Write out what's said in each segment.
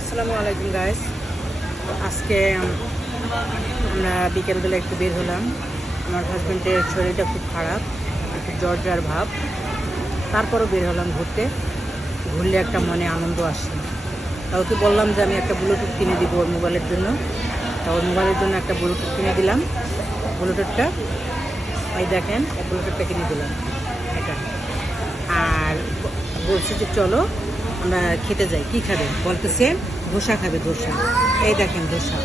আসসালামু আলাইকুম গাইস আজকে আমরা বিকেলবেলা একটু বের হলাম। আমার হাজব্যান্ডের শরীরটা খুব খারাপ, একটু জ্বর ভাব। তারপরও বের হলাম ঘুরতে। ঘুরলে একটা মনে আনন্দ আসে। ওকে বললাম যে আমি একটা ব্লুটুথ কিনে দিব ওর মোবাইলের জন্য। তা ওর মোবাইলের জন্য একটা ব্লুটুথ কিনে দিলাম। ব্লুটুথটা এই দেখেন ব্লুটুথটা কিনে দিলাম। এটা। আর বলছি যে চলো আমরা খেতে যাই। কি খাবে বলতেছে ধোসা খাবে ধোসা। এই দেখেন ধোসা।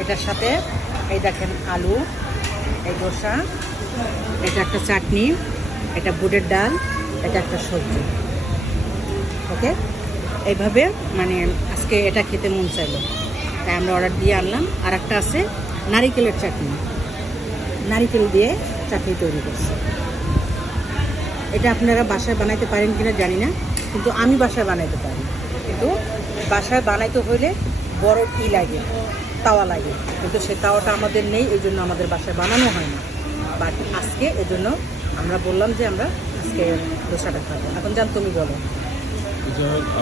এটার সাথে, এই দেখেন আলু, এই ধোসা, এটা একটা চাটনি, এটা বুটের ডাল, এটা একটা সবজি। ওকে? এইভাবে মানে আজকে এটা খেতে মন চাইলো। তাই আমরা অর্ডার দিয়ে আনলাম। আর একটা আছে, নারিকেলের চাটনি। নারিকেল দিয়ে চাটনি তৈরি করছি। এটা আপনারা বাসায় বানাইতে পারেন কিনা জানি না। কিন্তু আমি বাসায় বানাইতে পারি কিন্তু বাসায় বানাইতে হলে বড় ই লাগে তাওয়া লাগে। কিন্তু সে তাওয়াটা আমাদের নেই এই জন্য আমাদের বাসায় বানানো হয় না। বাট আজকে এই জন্য আমরা বললাম যে আমরা আজকে দোসাটা খাব। এখন জান তুমি বলো।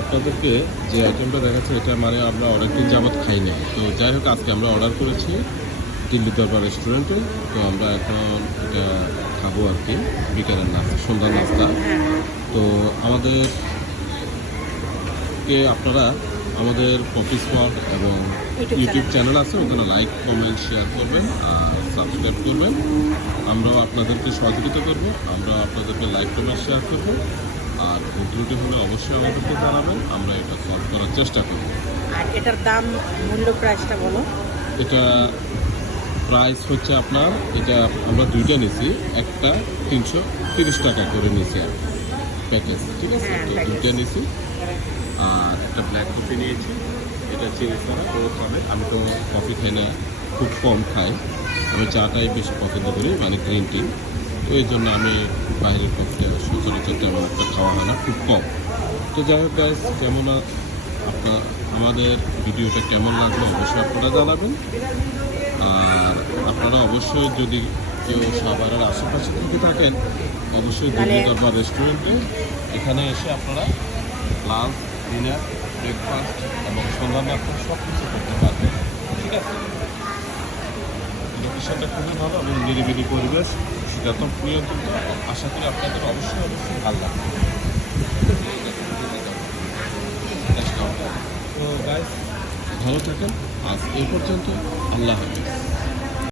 আপনাদেরকে যে আইটেমটা দেখাচ্ছে এটা মানে আমরা অনেকদিন যাবৎ খাই নাই। তো যাই হোক আজকে আমরা অর্ডার করেছি দিল্লি দরবার রেস্টুরেন্টে তো আমরা এখন এটা খাব আর কি বিকেলের নাস্তা সন্ধ্যার নাস্তা। হ্যাঁ। তো আমাদের কে আপনারা আমাদের কফি স্পট এবং ইউটিউব চ্যানেল আছে ওখানে লাইক কমেন্ট শেয়ার করবেন আর সাবস্ক্রাইব করবেন। আমরাও আপনাদেরকে সহযোগিতা করব আমরা আপনাদেরকে লাইক কমেন্ট শেয়ার করব আর ভুল ত্রুটি হলে অবশ্যই আমাদেরকে জানাবেন আমরা এটা সলভ করার চেষ্টা করব। আর এটার দাম মূল্য প্রাইসটা বলো। এটা প্রাইস হচ্ছে আপনার এটা আমরা দুইটা নিছি একটা তিনশো তিরিশ টাকা করে নিছি আর প্যাকেজ ঠিক আছে? হ্যাঁ, দুইটা নিছি। আর একটা ব্ল্যাক কফি নিয়েছি। এটা চিনি ছাড়া কোনো খাবে। আমি তো কফি খাই না খুব কম খাই। আমি চাটাই বেশি পছন্দ করি মানে গ্রিন টি তো এই জন্য আমি বাইরের কফিটা সচরাচর তেমন একটা খাওয়া হয় না খুব কম। তো যাই হোক গাইস কেমন আপনার আমাদের ভিডিওটা কেমন লাগল অবশ্যই আপনারা জানাবেন। আর আপনারা অবশ্যই যদি কেউ সাভারের আশেপাশে থেকে থাকেন অবশ্যই দিল্লি দরবার রেস্টুরেন্টে এখানে এসে আপনারা লাঞ্চ ডিনার ব্রেকফাস্ট এবং সন্ধ্যা নাস্তা সব কিছু করতে পারবেন ঠিক আছে? লোকেশনটা খুবই ভালো এবং নিরিবিলি পরিবেশ শীতাতপ নিয়ন্ত্রিত আশা করি আপনাদের অবশ্যই অবশ্যই ভালো লাগবে। তো গাইস ভালো থাকেন। আজ এই পর্যন্ত আল্লাহ হাফিজ।